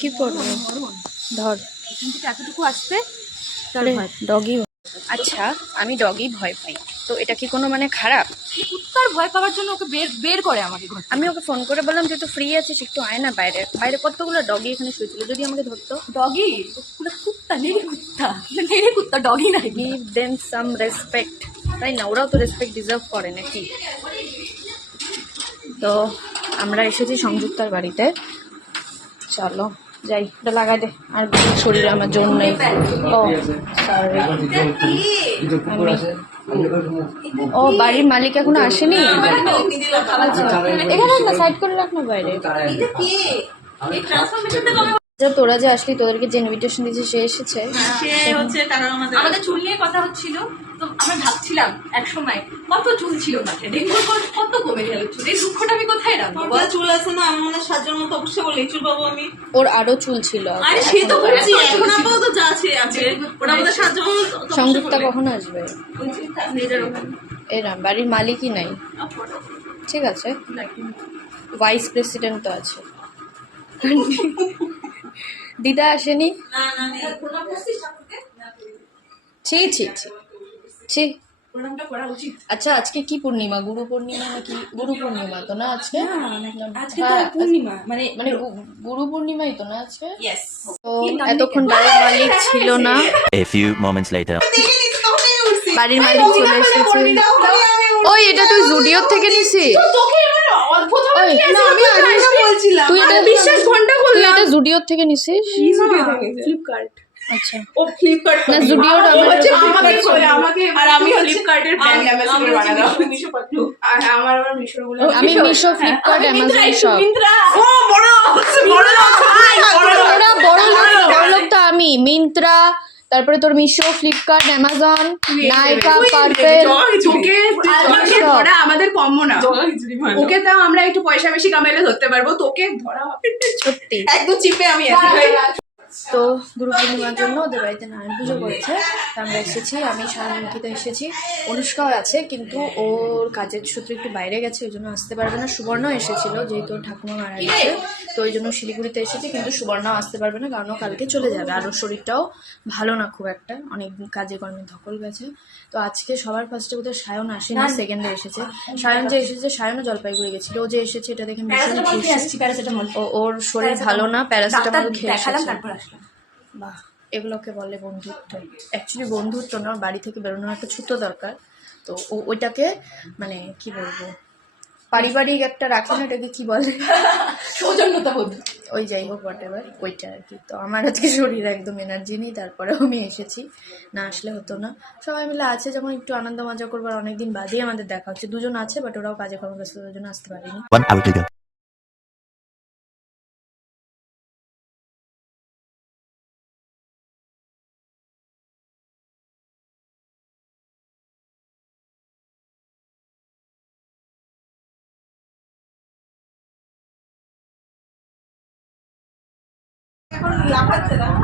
কি করবো ধর এখান থেকে এতটুকু আসতে ডগি। আচ্ছা আমি ডগি ভয় পাই, তো এটা কি কোনো মানে খারাপ? কুত্তার ভয় পাওয়ার জন্য ওকে বের করে আমাকে ঘর থেকে। আমি ওকে ফোন করে বললাম তুই তো ফ্রি আছিস, একটু আয় না বাইরে। বাইরে কতগুলো ডগি এখানে শুয়েছিল, যদি আমাকে ধরতো। ডগি কুত্তা নেড়ে কুত্তা ডগি না। গিভ দেম সাম রেসপেক্ট, তাই না? ওরাও তো রেসপেক্ট ডিজার্ভ করে নাকি? তো আমরা এসেছি সংযুক্তার বাড়িতে, চলো যাই। এটা লাগাই দে, আর শরীরে আমার জোর নেই। ও সরি, ও বাড়ির মালিক এখনো আসেনি। এখানে না সাইড করে রাখ না বাইরে। তোরা যে আসলি, তোদেরকে যে ইনভিটেশন দিয়েছে সে এসেছে? আমাদের চুল নিয়ে কথা হচ্ছিল, তো আমরা ভাবছিলাম এক সময় কত চুল ছিল মাঠে, কত কমে গেল চুল। এই দুঃখটা আমি কোথায় রাখবো? চুল আছে না, আমি মনে সাজার মতো অবশ্যই বলি চুল পাবো আমি। ওর আরো চুল ছিল। আরে সে তো বলছি এখন আপাতত যা আছে ওটা আমাদের সাজার মতো। সংযুক্তা কখন আসবে? এরা বাড়ির মালিকই নাই। ঠিক আছে, ভাইস প্রেসিডেন্ট তো আছে। দিদা আসেনি? ছি ছি ছি ছি। আচ্ছা আজকে কি পূর্ণিমা? গুরু পূর্ণিমা নাকি? গুরু পূর্ণিমা তো না আজকে? পূর্ণিমা মানে গুরু পূর্ণিমাই তো না আজকে? তো কি এতক্ষণ বাড়ির মালিক ছিল না। A few moments later. বাড়ির মালিক চলে এসেছে। ওই এটা তুই জুডিওর থেকে নিছিস? ওই তুই এটা বিশ্বাস ঘন্টা করলি, এটা জুডিওর থেকে নিছিস? ফ্লিপকার্ট। আচ্ছা ও ফ্লিপকার্ট না, জুডিওর আমাকে আর আমি ফ্লিপকার্টের ব্র্যান্ড অ্যাম্বাসেডর বানালাম। মিশো পাতলু আর আমার মিশোর গুলো। আমি মিশো, ফ্লিপকার্ট, অ্যামাজন সব। ও বড় লোক তো আমি। মিন্ত্রা, তারপরে তোর মিশো, ফ্লিপকার্ট, অ্যামাজন, নাইকা, পারফেক্ট। ধরা আমাদের কম না, ওকে তাও আমরা একটু পয়সা বেশি কামাইলে ধরতে পারবো, তোকে ধরা সত্যি একদম চিপে আমি আছি। তো গুরু পূর্ণিমার জন্য ওদের বাড়িতে নারায়ণ পুজো করেছে, আমরা এসেছি। আমি সায়নমুখীতে এসেছি, অনুষ্কাও আছে কিন্তু ওর কাজের সূত্রে একটু বাইরে গেছে, ওই জন্য আসতে পারবে না। সুবর্ণ এসেছিল, যেহেতু ওর ঠাকুমা মারা গেছে, তো ওই জন্য শিলিগুড়িতে এসেছি, কিন্তু সুবর্ণও আসতে পারবে না কারণ ও কালকে চলে যাবে। আর ওর শরীরটাও ভালো না খুব একটা, অনেক কাজে কর্মে ধকল গেছে। তো আজকে সবার ফার্স্টে বোধহয় সায়ন আসেনি, সেকেন্ডে এসেছে। সায়ন যে এসেছে, সায়নও জলপাইগুড়ি গেছিল। ও যে এসেছে এটা দেখে ভীষণ খুশি। ওর শরীর ভালো না, প্যারাসিটামল খেয়ে এসেছে। বাহ, এগুলোকে বলে বন্ধুত্ব। অ্যাকচুয়ালি বন্ধুত্ব না, ওর বাড়ি থেকে বেরোনোর একটা ছুতো দরকার। তো ওইটাকে মানে কি বলবো, পারিবারিক একটা রাখে না, এটাকে কি বলে, সৌজন্যতা বোধ। ওই যাই হোক হোয়াট এভার, ওইটা আর কি। তো আমার আজকে শরীরে একদম এনার্জি নেই, তারপরেও আমি এসেছি, না আসলে হতো না। সবাই মিলে আছে যখন একটু আনন্দ মজা করবার, অনেকদিন বাদেই আমাদের দেখা হচ্ছে। দুজন আছে বাট ওরাও কাজে কর্মব্যস্ত, ওর জন্য আসতে পারিনি। 1 hour later.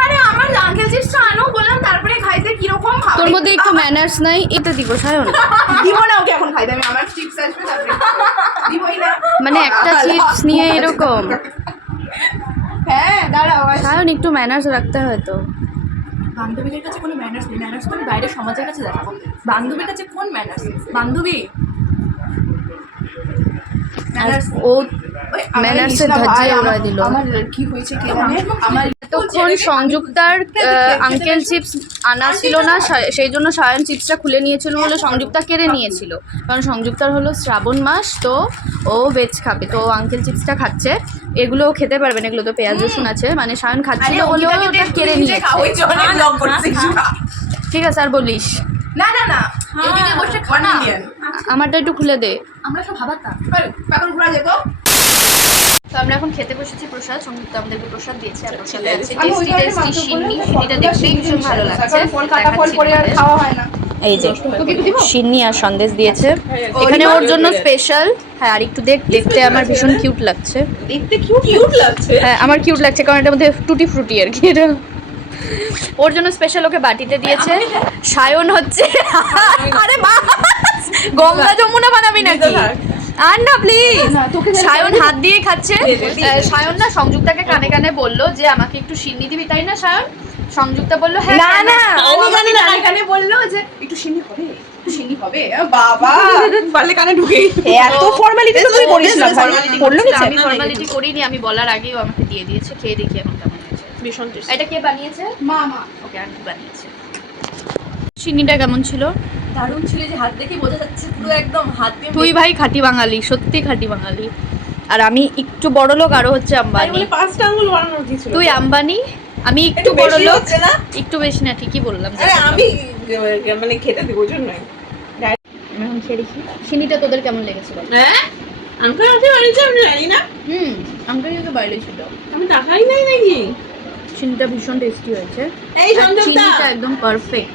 আরে আমার আঙ্কেল চিপসটা আনো বললাম, তারপরে খাইতে কিরকম খাবে? তোর মধ্যে একটু ম্যানার্স নাই, এটা দিব সায়ন। দিব না ওকে এখন খাইতে, আমি আমার চিপস আসবে তারপরে দিবই না। মানে একটা চিপস নিয়ে এরকম। হ্যাঁ দাঁড়াও, সায়ন একটু ম্যানার্স রাখতে হয় তো। বান্ধবীদের কাছে কোনো ম্যানার্স নেই, ম্যানার্স তো আমি বাইরের সমাজের কাছে দেখাবো। বান্ধবীর কাছে কোন ম্যানার্স? বান্ধবী ও ম্যানার্সের ধাজ্জে উড়াই দিল। আমার কি হয়েছে কে জানে, আমার তখন সংযুক্তার আঙ্কেল চিপস আনা ছিল না, সেই জন্য সায়ন চিপসটা খুলে নিয়েছিল বলে সংযুক্তা কেড়ে নিয়েছিল। কারণ সংযুক্তার হলো শ্রাবণ মাস, তো ও ভেজ খাবে, তো আঙ্কেল চিপসটা খাচ্ছে। এগুলো খেতে পারবে না, এগুলো তো পেঁয়াজ রসুন আছে, মানে সায়ন খাচ্ছিল বলে ওটা কেড়ে নিয়েছে। ঠিক আছে আর বলিস না না না, এদিকে বসে খানা। আমারটা একটু খুলে দে। আমরা সব ভাবাতা এখন ঘোরা যেত। তো আমরা এখন খেতে বসেছি প্রসাদ। সংযুক্ত আমাদেরকে প্রসাদ দিয়েছে, আর প্রসাদে আছে টেস্টি টেস্টি সিন্নি। সিন্নিটা দেখতেই ভীষণ ভালো লাগছে। এই যে সিন্নি আর সন্দেশ দিয়েছে এখানে ওর জন্য স্পেশাল। হ্যাঁ আর একটু দেখতে আমার ভীষণ কিউট লাগছে। দেখতে কিউট লাগছে। হ্যাঁ আমার কিউট লাগছে, কারণ এটার মধ্যে টুটি ফ্রুটি আর কি। এটা ওর জন্য স্পেশাল ওকে বাটিতে দিয়েছে। সায়ন হচ্ছে আরে মা, গঙ্গা যমুনা বানাবি নাকি? আর না প্লিজ না, তোকে সায়ন হাত দিয়ে খাচ্ছে দে। সায়ন না সংযুক্তাকে কানে কানে বললো যে আমাকে একটু সিন্নি দিবি তাই না সায়ন সংযুক্তা বললো হ্যাঁ না কেন? না ও আমি আমাকে জানি না। কানে কানে বললো যে একটু সিন্নি হবে একটু সিন্নি হবে বাবা পারলে কানে ঢুকেই এত ফর্মালিটি তো তুই করিস না ভাই formality বললো করছি না, নিচে আমি না, ফর্মালিটি করিনি আমি বলার আগেই ও আমাকে দিয়ে দিয়েছে খেয়ে দেখি এখন কেমন হয়েছে ভীষণ টেস্টি এটা কে বানিয়েছে মা মা ওকে আন্টি বানিয়েছে চিনিটা কেমন ছিল দারুণ ছিল যে হাত দেখে বোঝা যাচ্ছে পুরো একদম হাত দিয়ে তুই ভাই খাঁটি বাঙালি সত্যি খাঁটি বাঙালি আর আমি একটু বড় লোক আরো হচ্ছে তাই আম্বানি বলে 5টা আঙ্গুল বানানো উচিত ছিল তুই আম্বানি আমি একটু একটু বড় বেশি লোক হচ্ছে না একটু বেশি না ঠিকই বললাম আরে আমি মানে খেতে দিব ওই জন্যই আমি এখন খেয়ে দেখি চিনিটা তোদের কেমন লেগেছে বল হ্যাঁ আঙ্কেল আছে বাড়িতে আমি জানি না আঙ্কেলই তো বাইরে ছিল আমি টাকাই নাই নাকি চিনিটা ভীষণ টেস্টি হয়েছে এই আর সংযুক্তা চিনিটা একদম পারফেক্ট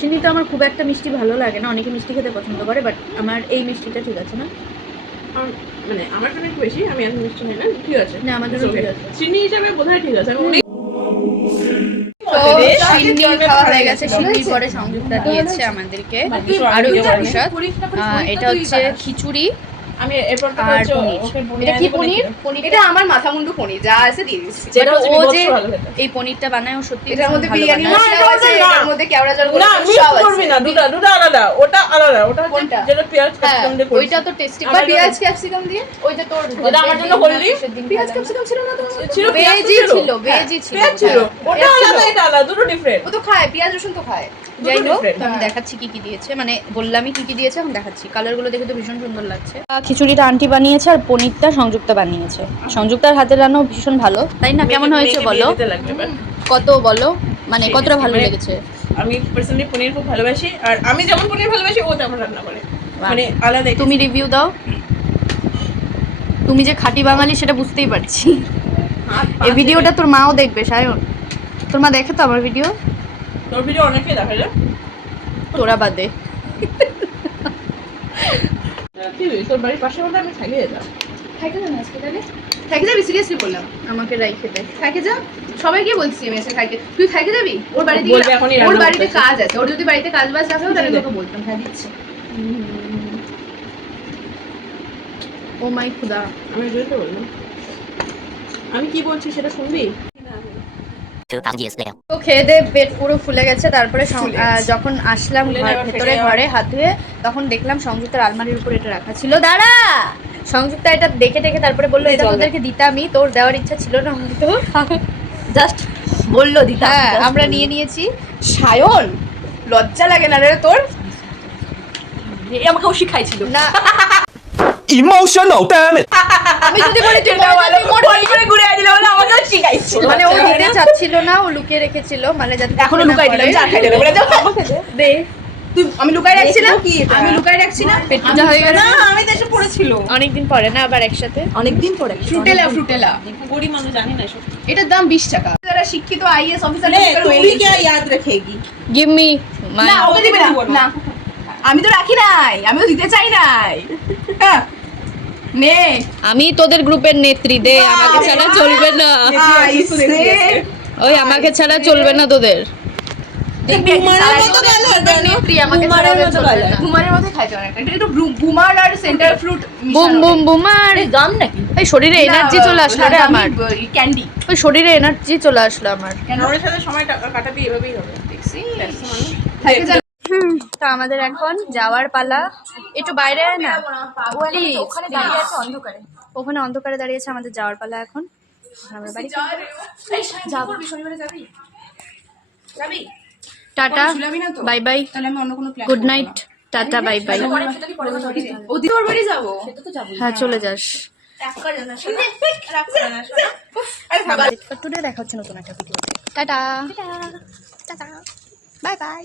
চিনিটা আমার খুব একটা মিষ্টি ভালো লাগে না অনেকে মিষ্টি খেতে পছন্দ করে বাট আমার এই মিষ্টিটা ঠিক আছে না মানে আমার জন্য একটু বেশি আমি এত মিষ্টি খাই না ঠিক আছে না, আমার জন্য It's okay. ঠিক আছে। চিনি হিসাবে বোধহয় ঠিক আছে আমি অনেক তো চিনি খাওয়া হয়ে গেছে চিনির পরে সংযুক্তা দিয়েছে আমাদেরকে আরো একটু প্রসাদ এটা হচ্ছে খিচুড়ি আমি এরপর তো আর হচ্ছে পনির ওকে এটা কি পনির এটা আমার মাথা মুন্ডু পনির যা আছে দিয়ে দিচ্ছি যেটা হচ্ছে ও বিভৎস যে ভালো খেতে। এই পনিরটা বানায় ও সত্যি এটার মধ্যে ভালো বিরিয়ানি বানায়। না, মশলাও এটা আছে না। এটার মধ্যে কেওড়া জল না মিক্স সব করবি আছে না দুটো আলাদা ওটা আলাদা ওটা হচ্ছে কোনটা? যেটা পেঁয়াজ হ্যাঁ ক্যাপসিকাম দিয়ে করিস। ওইটা তো টেস্টি আমার পেঁয়াজ ক্যাপসিকাম দিয়ে ওই যে তোর যেটা আমার জন্য করলি? পেঁয়াজ ক্যাপসিকাম ছিল না তো ছিল পেঁয়াজ তো ভেজই ছিল ভেজই ছিল পেঁয়াজ ছিল হ্যাঁ। ওটা আলাদা এটা আলাদা দুটো ডিফারেন্ট ও তো খায় পেঁয়াজ রসুন তো খায় যাই হোক different, তো আমি হ্যাঁ। দেখাচ্ছি কি কি দিয়েছে মানে বললামই কি কি দিয়েছে এখন দেখাচ্ছি কালারগুলো দেখে তো ভীষণ সুন্দর লাগছে খিচুড়িটা আন্টি বানিয়েছে আর পনিরটা সংযুক্তা বানিয়েছে সংযুক্তার হাতের রান্নাও ভীষণ ভালো তাই না কেমন হয়েছে বলো কত বলো মানে কতটা ভালো মানে লেগেছে আমি পার্সোনালি পনির খুব ভালোবাসি আর আমি যেমন পনির ভালোবাসি ও তেমন রান্না করে মানে আলাদা তুমি রিভিউ দাও তুমি যে খাঁটি বাঙালি সেটা বুঝতেই পারছি এই ভিডিওটা তোর মাও দেখবে সায়ন তোর মা দেখে তো আমার ভিডিও তোর ভিডিও অনেকে দেখা যায় তোরা বাদে কি হয়েছে? তোর বাড়ির পাশে হলে আমি খাইয়ে যেতাম থাকে না আজকে তাহলে থাকে যাবি সিরিয়াসলি বললাম আমাকে রাইখে দে থাকে যা সবাইকে বলছি আমি এসে থাকে তুই থাকে যাবি ওর বাড়িতে বলবে এখনই ওর রান্না বাড়িতে করতেছে। কাজ আছে ওর যদি বাড়িতে কাজ বাজ থাকতো তাহলে দিলে। তোকে বলতাম হ্যাঁ দিচ্ছি ও মাই খুদা আমি এগুলো তো বললাম আমি কি বলছি সেটা শুনবি 2,000 years later. তো খেয়ে দিয়ে পেট পুরো ফুলে গেছে তারপরে ফুলে গেছে। যখন আসলাম ফুলে ঘর- যাওয়ার ভেতরে থেকে ঘরে হাত ধুয়ে তখন দেখলাম সংযুক্তার আলমারির উপর এটা রাখা ছিল দাঁড়া সংযুক্তা এটা দেখে দেখে তারপরে বললো এটা চল। তোদেরকে দিতামই তোর দেওয়ার ইচ্ছা ছিল না হয়তো জাস্ট বললো দিতাম হ্যাঁ আমরা নিয়ে নিয়েছি সায়ন লজ্জা লাগে না রে তোর এই আমাকে ও শিখাইছিল না Emotional, damn it! আমি যদি বলি তুই এটা বলো, ফোন করে ঘুরে আসলে বলে আমাকেও শিখাইছিল মানে ও দিতে চাচ্ছিল না ও লুকিয়ে রেখেছিল মানে যাতে এখনো না লুকাই করে। দিলাম যা খাইতে দে বলে দাও দে তুই আমি লুকাই রাখছি না দেখবো কি এটা? আমি লুকাই রাখছি না পেট পূজা হয়ে গেছে না আমি তো এসে পড়েছিল অনেকদিন পরে না আবার একসাথে অনেকদিন পরে ফ্রুটেলা গরিব মানুষ জানি না এসব এটার দাম 20 টাকা যারা শিক্ষিত আইএস অফিসার अरे तू भी क्या याद रखेगी গিভ মি মাই না ওকে দিবে না না আমি তো রাখি নাই আমি তো দিতে চাই নাই হ্যাঁ নে আমি তোদের গ্রুপের নেত্রী দে আমাকে ছাড়া চলবে না ওই আমাকে ছাড়া চলবে না তোদের নেত্রী আমাকে ছাড়া চলবে না ঘুমারের মধ্যে খাইতে অনেকটা এটা একটু বুমার আর Center Fruit boom boom Boomer gum নাকি এই শরীরে এনার্জি চলে আসলো রে আমার ক্যান্ডি ওই শরীরে এনার্জি চলে আসলো আমার ওর সাথে সময় কাটাবি এভাবেই হবে দেখছি ব্যস্ত মানুষ থাকে যা তো আমাদের এখন যাওয়ার পালা একটু বাইরে আয় না Please, ওখানে please। দাঁড়িয়ে আছে অন্ধকারে ওখানে অন্ধকারে দাঁড়িয়েছে আমাদের যাওয়ার পালা এখন আমরা বাড়ি যাবো শনিবারে যাবি যাবি টাটা ঝুলাবি না তো? বাই বাই তাহলে আমি অন্য কোনো plan good night tata bye bye ওদি ওর বাড়ি যাবো হ্যাঁ চলে যাস আরে টুডে দেখা হচ্ছে নতুন একটা video tata tata bye by